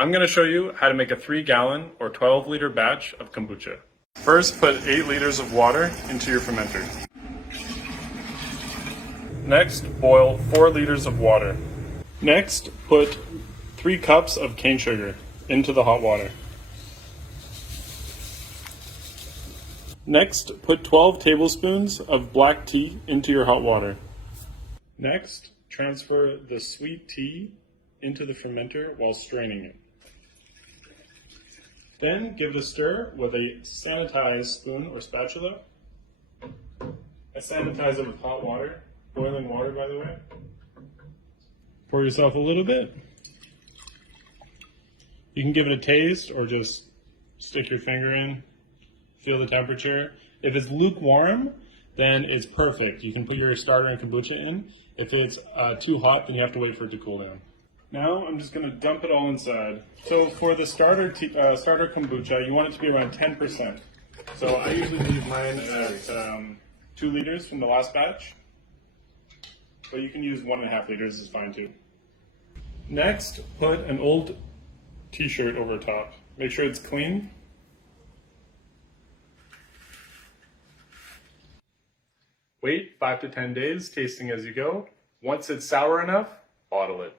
I'm going to show you how to make a 3-gallon or 12-liter batch of kombucha. First, put 8 liters of water into your fermenter. Next, boil 4 liters of water. Next, put 3 cups of cane sugar into the hot water. Next, put 12 tablespoons of black tea into your hot water. Next, transfer the sweet tea into the fermenter while straining it. Then give it a stir with a sanitized spoon or spatula. I sanitize it with hot water, boiling water by the way. Pour yourself a little bit. You can give it a taste or just stick your finger in, feel the temperature. If it's lukewarm, then it's perfect. You can put your starter and kombucha in. If it's too hot, then you have to wait for it to cool down. Now I'm just going to dump it all inside. So for the starter kombucha, you want it to be around 10%. So I usually leave mine at 2 liters from the last batch, but you can use 1.5 liters is fine too. Next, put an old t-shirt over top. Make sure it's clean. Wait 5 to 10 days, tasting as you go. Once it's sour enough, bottle it.